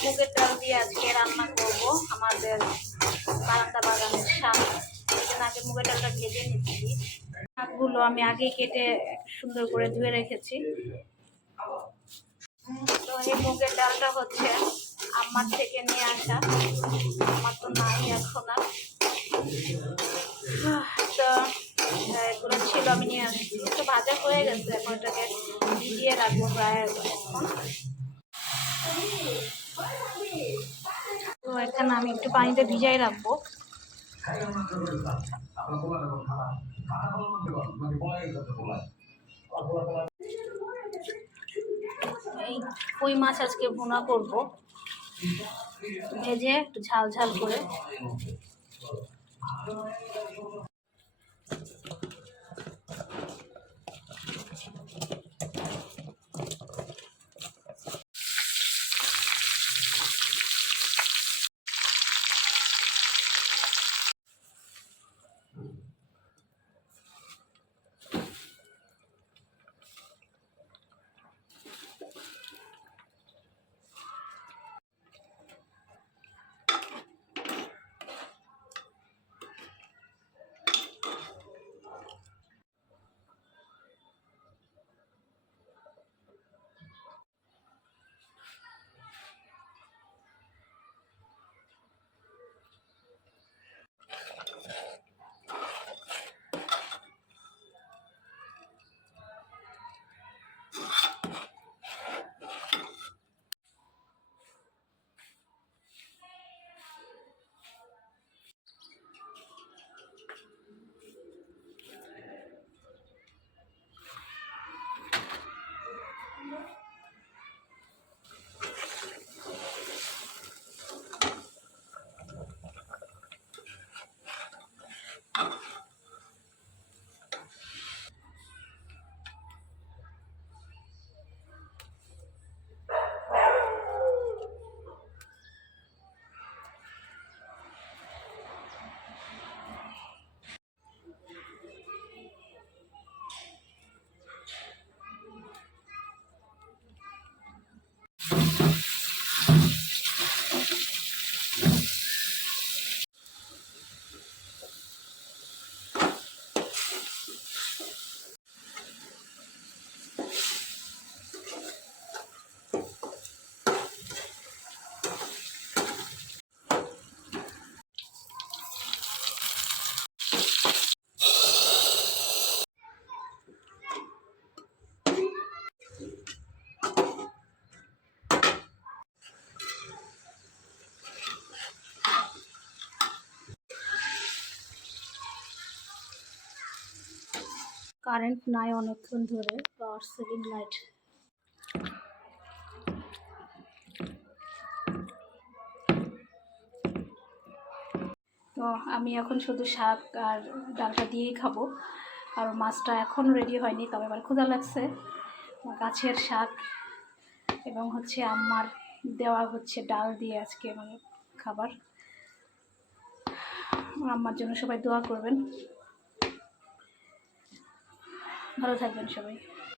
মুগের ডাল দিয়ে আজকে রান্না করব আমাদের বারান্দা বাগানের শাক। এখানে আগে মুগের ডালটা ভেজে নিচ্ছি। শাকগুলো আমি আগে কেটে সুন্দর করে ধুয়ে রেখেছি। তো এই মুগের ডালটা হচ্ছে আমার থেকে নিয়ে আসা। আমার তো নাই এখন। আর তো আহ, এগুলো ছিল আমি নিয়ে আসছি তো ভাজা হয়ে গেছে এখন এটাকে ভিজিয়ে রাখব প্রায় এখন তো এখানে আমি একটু পানিতে ভিজাই রাখব। এই কই মাছ আজকে ভুনা করব। ভেজে একটু ঝাল ঝাল করে। কারেন্ট নাই অনেকক্ষণ ধরে পাওয়ার সেলিং লাইট তো আমি এখন শুধু শাক আর ডালটা দিয়েই খাব। কারণ মাছটা এখন রেডি হয়নি, তবে আমার ক্ষুধা লাগছে। গাছের শাক এবং হচ্ছে আমার দেওয়া হচ্ছে ডাল দিয়ে আজকে মানে খাবার। আমার জন্য সবাই দোয়া করবেন। ভালো থাকবেন সবাই।